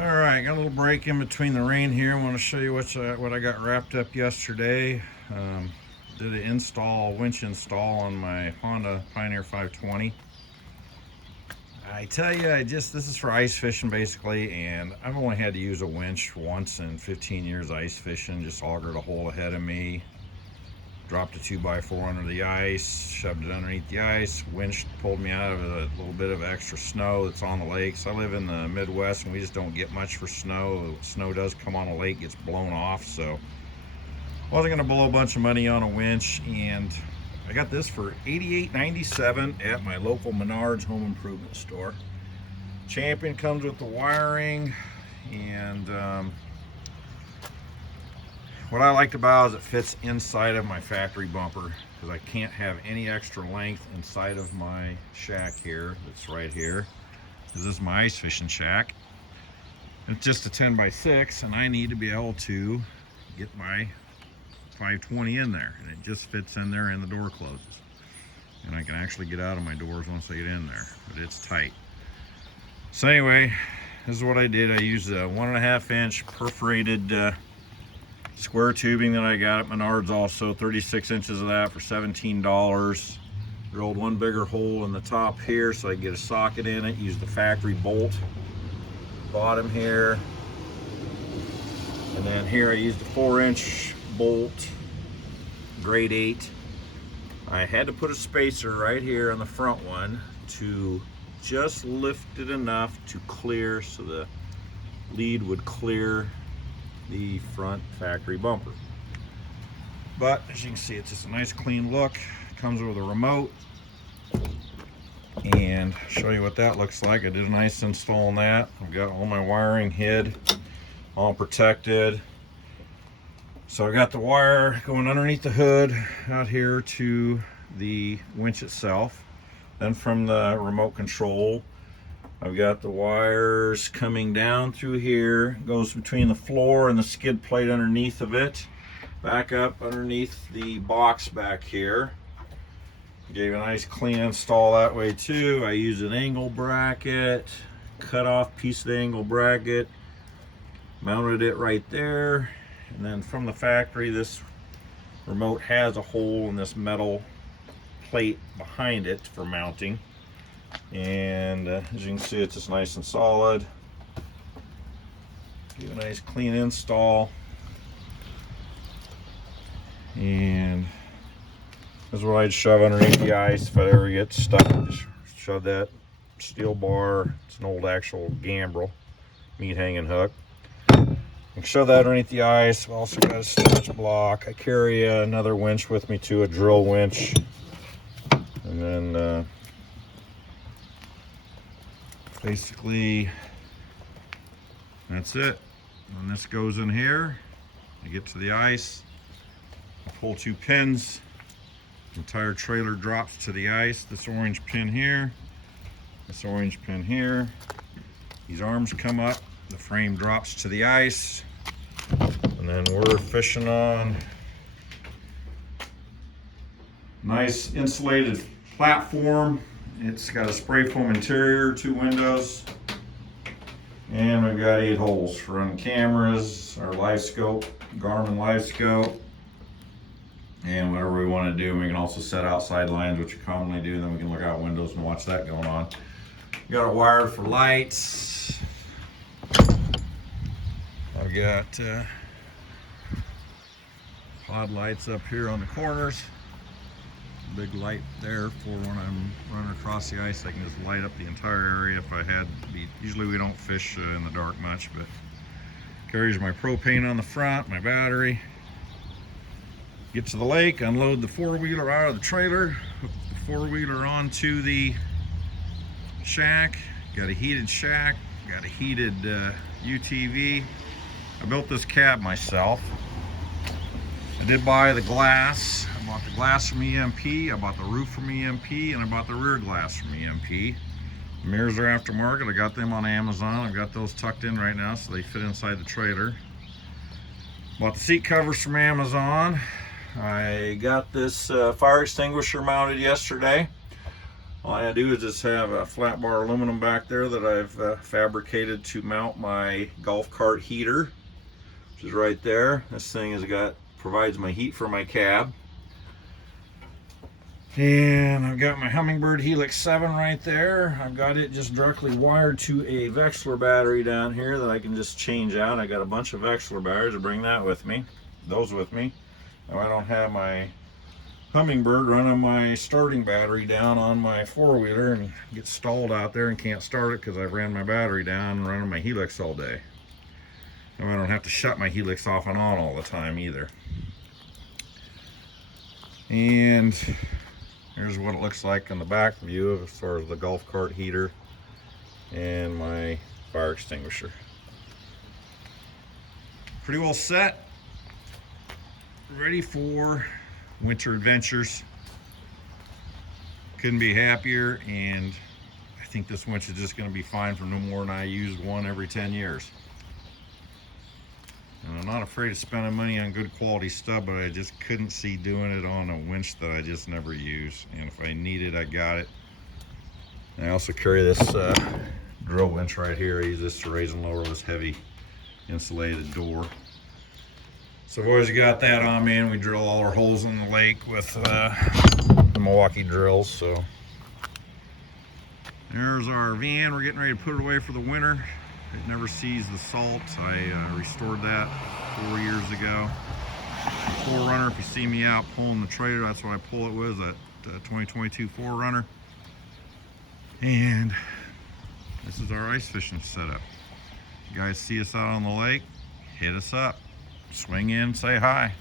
All right, got a little break in between the rain here. I want to show you what I got wrapped up yesterday. Did an winch install on my Honda Pioneer 520. I tell you, this is for ice fishing basically, and I've only had to use a winch once in 15 years ice fishing. Just augered a hole ahead of me, dropped a 2x4 under the ice, shoved it underneath the ice. Winch pulled me out of a little bit of extra snow that's on the lakes. I live in the Midwest and we just don't get much for snow. Snow does come on a lake, gets blown off, so I wasn't gonna blow a bunch of money on a winch, and I got this for $88.97 at my local Menards home improvement store. Champion comes with the wiring, and what I liked about it is it fits inside of my factory bumper, because I can't have any extra length inside of my shack here. That's right here. This is my ice fishing shack. It's just a 10x6, and I need to be able to get my 520 in there, and it just fits in there and the door closes. And I can actually get out of my doors once I get in there, but it's tight. So anyway, this is what I did. I used a 1.5 inch perforated square tubing that I got at Menards, also 36 inches of that for $17. Drilled one bigger hole in the top here so I could get a socket in it. Used the factory bolt bottom here, and then here I used a 4-inch bolt, grade 8. I had to put a spacer right here on the front one to just lift it enough to clear, so the lead would clear the front factory bumper. But as you can see, it's just a nice clean look. It comes with a remote, and I'll show you what that looks like. I did a nice install on that. I've got all my wiring hid, all protected. So I got the wire going underneath the hood out here to the winch itself. Then from the remote control, I've got the wires coming down through here, goes between the floor and the skid plate underneath of it, back up underneath the box back here. Gave a nice clean install that way too. I used an angle bracket, cut off piece of the angle bracket, mounted it right there. And then from the factory, this remote has a hole in this metal plate behind it for mounting. And as you can see, it's just nice and solid. Give a nice clean install. And this is what I'd shove underneath the ice if I ever get stuck. Just shove that steel bar. It's an old actual gambrel meat hanging hook. And shove that underneath the ice. I've also got a storage block. I carry another winch with me too, a drill winch. And then basically that's it. When this goes in here, I get to the ice, I pull 2 pins, the entire trailer drops to the ice. This orange pin here, this orange pin here. These arms come up, the frame drops to the ice, and then we're fishing on nice insulated platform. It's got a spray foam interior, 2 windows, and we've got 8 holes for running cameras, our live scope, Garmin live scope, and whatever we want to do. We can also set outside lines, which we commonly do, and then we can look out windows and watch that going on. We got it wired for lights. I've got pod lights up here on the corners. Big light there for when I'm running across the ice. I can just light up the entire area if I had to be. Usually we don't fish in the dark much, but carries my propane on the front, my battery. Get to the lake, unload the 4-wheeler out of the trailer, hook the 4-wheeler onto the shack. Got a heated shack, got a heated UTV. I built this cab myself. I did buy the glass. I bought the glass from EMP, I bought the roof from EMP, and I bought the rear glass from EMP. The mirrors are aftermarket. I got them on Amazon. I've got those tucked in right now so they fit inside the trailer. Bought the seat covers from Amazon. I got this fire extinguisher mounted yesterday. All I gotta do is just have a flat bar aluminum back there that I've fabricated to mount my golf cart heater, which is right there. This thing provides my heat for my cab. And I've got my Humminbird Helix 7 right there. I've got it just directly wired to a Vexler battery down here that I can just change out. I got a bunch of Vexler batteries to bring those with me. Now I don't have my Humminbird running my starting battery down on my four-wheeler and get stalled out there and can't start it because I ran my battery down and running my Helix all day. And I don't have to shut my Helix off and on all the time either. And here's what it looks like in the back view as far as the golf cart heater and my fire extinguisher. Pretty well set, ready for winter adventures. Couldn't be happier, and I think this winch is just going to be fine for no more than I use one every 10 years. And I'm not afraid of spending money on good quality stuff, but I just couldn't see doing it on a winch that I just never use. And if I need it, I got it. And I also carry this drill winch right here. I use this to raise and lower this heavy insulated door. So I've always got that on me, and we drill all our holes in the lake with the Milwaukee drills. So there's our van. We're getting ready to put it away for the winter. It never sees the salt. I restored that 4 years ago. The 4Runner, if you see me out pulling the trailer, that's what I pull it with, that 2022 4Runner. And this is our ice fishing setup. You guys see us out on the lake, hit us up. Swing in, say hi.